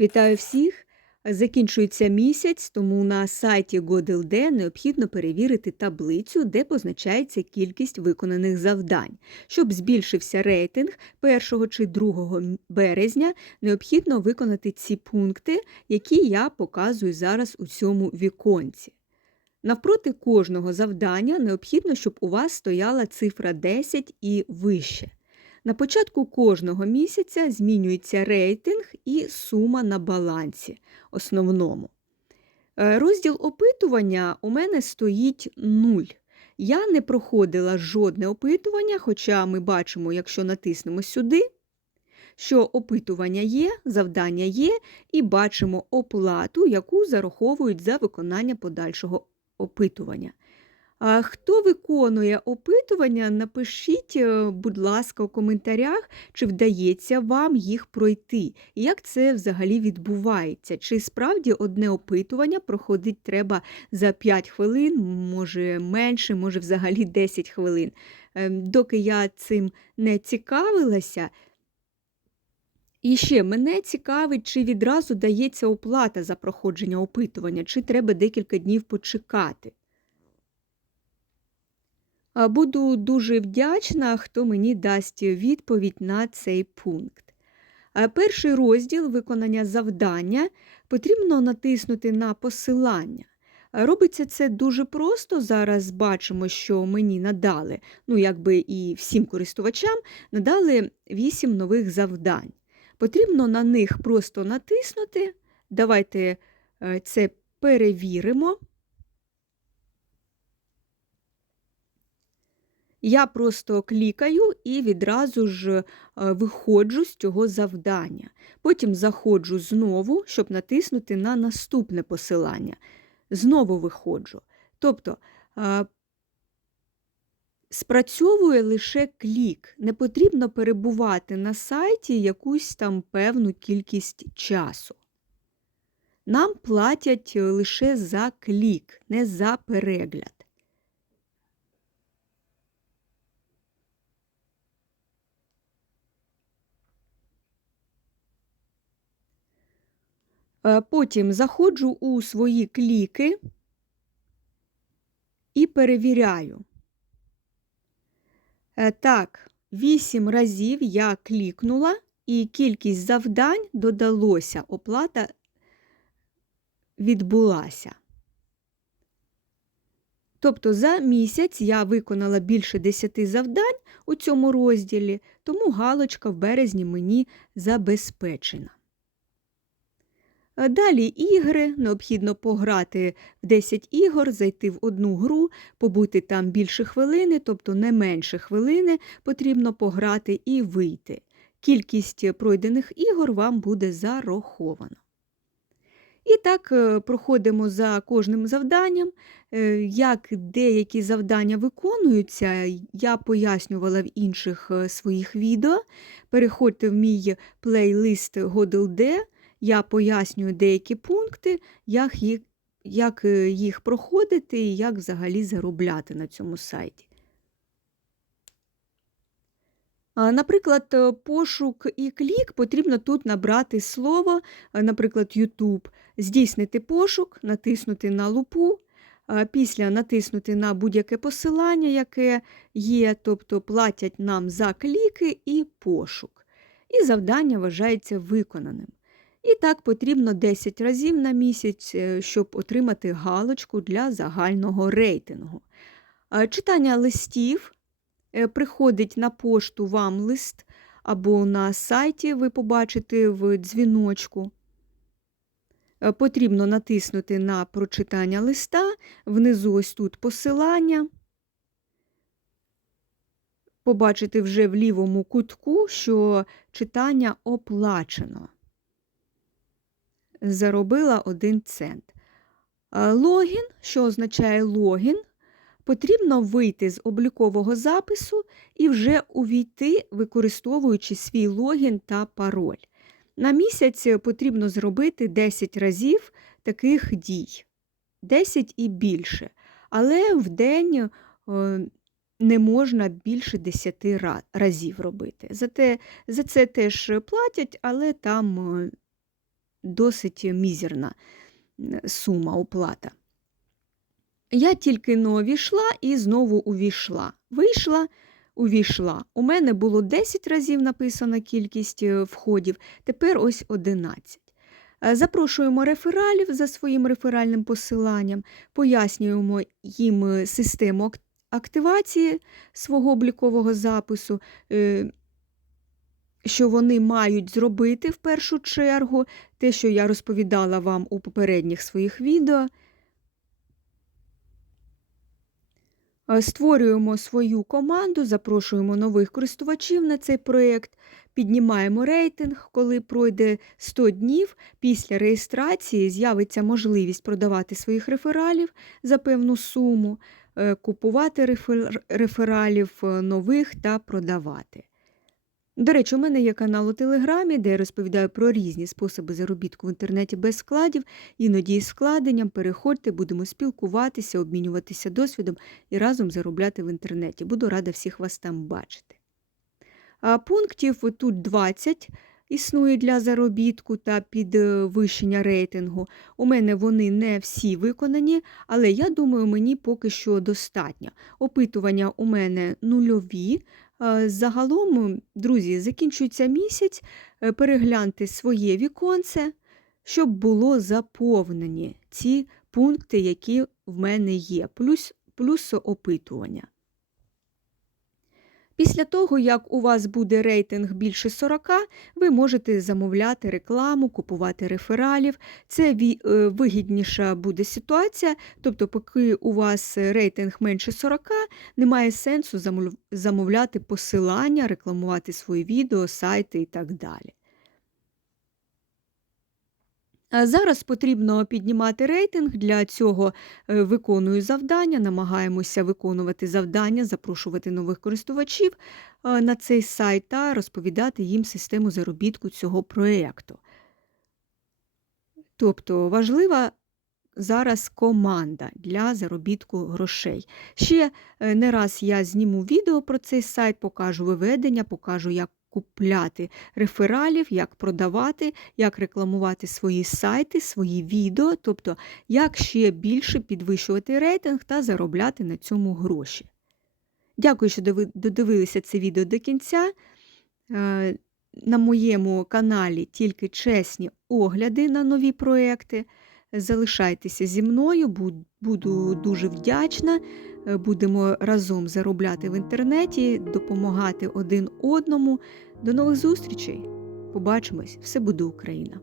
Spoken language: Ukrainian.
Вітаю всіх! Закінчується місяць, тому на сайті GodLD необхідно перевірити таблицю, де позначається кількість виконаних завдань. Щоб збільшився рейтинг 1 чи 2 березня, необхідно виконати ці пункти, які я показую зараз у цьому віконці. Навпроти кожного завдання необхідно, щоб у вас стояла цифра 10 і вище. На початку кожного місяця змінюється рейтинг і сума на балансі основному. Е, Розділ опитування у мене стоїть 0. Я не проходила жодне опитування, хоча ми бачимо, якщо натиснемо сюди, що опитування є, завдання є, і бачимо оплату, яку зараховують за виконання подальшого опитування. А Хто виконує опитування, напишіть, е, будь ласка, у коментарях, чи вдається вам їх пройти, як це взагалі відбувається. Чи справді одне опитування проходить треба за 5 хвилин, може менше, може взагалі 10 хвилин. Ем, Доки я цим не цікавилася, і ще мене цікавить, чи відразу дається оплата за проходження опитування, чи треба декілька днів почекати. Буду дуже вдячна, хто мені дасть відповідь на цей пункт. Перший розділ виконання завдання потрібно натиснути на посилання. Робиться це дуже просто. Зараз бачимо, що мені надали, ну якби і всім користувачам, надали 8 нових завдань. Потрібно на них просто натиснути. Давайте е, це перевіримо. Я просто клікаю і відразу ж е, виходжу з цього завдання. Потім заходжу знову, щоб натиснути на наступне посилання. Знову виходжу. Тобто е, спрацьовує лише клік. Не потрібно перебувати на сайті якусь там певну кількість часу. Нам платять лише за клік, не за перегляд. Потім заходжу у свої кліки і перевіряю. Е, Так, 8 разів я клікнула, і кількість завдань додалося, оплата відбулася. Тобто за місяць я виконала більше 10 завдань у цьому розділі, тому галочка в березні мені забезпечена. Е, Далі ігри, необхідно пограти в 10 ігор, зайти в одну гру, побути там більше хвилини, тобто не менше хвилини потрібно пограти і вийти. Кількість пройдених ігор вам буде зараховано. І так е, проходимо за кожним завданням. Е, Як деякі завдання виконуються, я пояснювала в інших своїх відео. Переходьте в мій плейлист GodLD, я пояснюю деякі пункти, як їх, як е, їх проходити і як взагалі заробляти на цьому сайті. Наприклад, е, пошук і клік потрібно тут набрати слово, е, наприклад, YouTube, здійснити пошук, натиснути на лупу, після натиснути на будь-яке посилання, яке є, тобто платять нам за кліки і пошук. І завдання вважається виконаним. І так потрібно 10 разів на місяць, е, щоб отримати галочку для загального рейтингу. Читання листів е, приходить на пошту вам лист або на сайті ви побачите в дзвіночку. Е, Потрібно натиснути на прочитання листа, внизу ось тут посилання. Побачити вже в лівому кутку, що читання оплачено заробила 1 цент. Логін, що означає логін, потрібно вийти з облікового запису і вже увійти, використовуючи свій логін та пароль. На місяць потрібно зробити 10 разів таких дій, 10 і більше. Але в день е, не можна більше 10 разів робити. За, те, за це теж платять, але там е, досить мізерна сума оплата. Я тільки но увійшла і знову увійшла. Вийшла, увійшла. У мене було 10 разів написана кількість е, входів, тепер ось 11. Е, Запрошуємо рефералів за своїм реферальним посиланням, пояснюємо їм е, систему активації свого облікового запису, що вони мають зробити в першу чергу, те, що я розповідала вам у попередніх своїх відео. Е, Створюємо свою команду, запрошуємо нових користувачів на цей проєкт, піднімаємо рейтинг. Коли пройде 100 днів, після реєстрації з'явиться можливість продавати своїх рефералів за певну суму, е, купувати рефералів е, нових та продавати. До речі, у мене є канал у Телеграмі, де я розповідаю про різні способи заробітку в інтернеті без складів, іноді із складенням. Переходьте, будемо спілкуватися, обмінюватися досвідом і разом заробляти в інтернеті. Буду рада всіх вас там бачити. А пунктів тут 20 існує для заробітку та підвищення рейтингу. У мене вони не всі виконані, але я думаю, мені поки що достатньо. Опитування у мене нульові. Е, Загалом, друзі, закінчується місяць, е, перегляньте своє віконце, щоб було заповнені ці пункти, які в мене є, плюс, плюс опитування. Після того, як у вас буде рейтинг більше 40, ви можете замовляти рекламу, купувати рефералів. Це е, вигідніша буде ситуація, тобто, поки у вас рейтинг менше 40, немає сенсу замовляти посилання, рекламувати свої відео, сайти і так далі. Зараз потрібно піднімати рейтинг. Для цього е, виконую завдання, намагаємося виконувати завдання, запрошувати нових користувачів е, на цей сайт та розповідати їм систему заробітку цього проєкту. Тобто важлива зараз команда для заробітку грошей. Ще е, не раз я зніму відео про цей сайт, покажу виведення, покажу, як купляти рефералів, як продавати, як рекламувати свої сайти, свої відео, тобто як ще більше підвищувати рейтинг та заробляти на цьому гроші. Дякую, що додивилися це відео до кінця. Е, На моєму каналі тільки чесні огляди на нові проекти. Залишайтеся зі мною, буду дуже вдячна. Е, Будемо разом заробляти в інтернеті, допомагати один одному. До нових зустрічей! Побачимось! Все буде Україна!